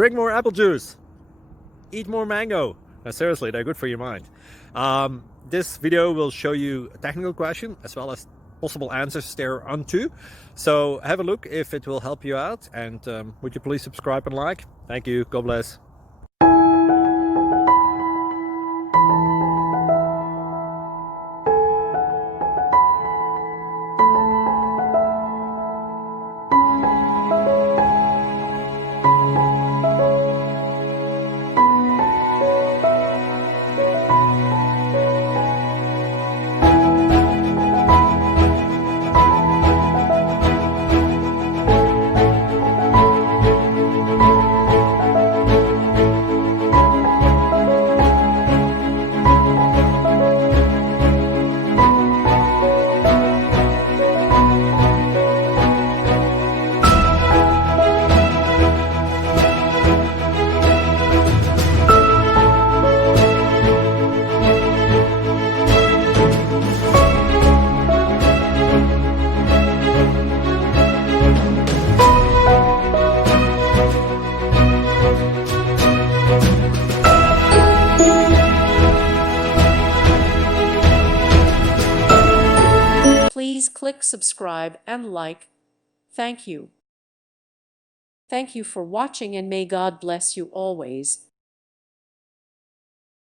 drink more apple juice, eat more mango. Seriously, they're good for your mind. This video will show you a technical question as well as possible answers thereunto. So have a look if it will help you out, and would you please subscribe and like? Thank you. God bless. Please click subscribe and like. Thank you. Thank you for watching, and may God bless you always.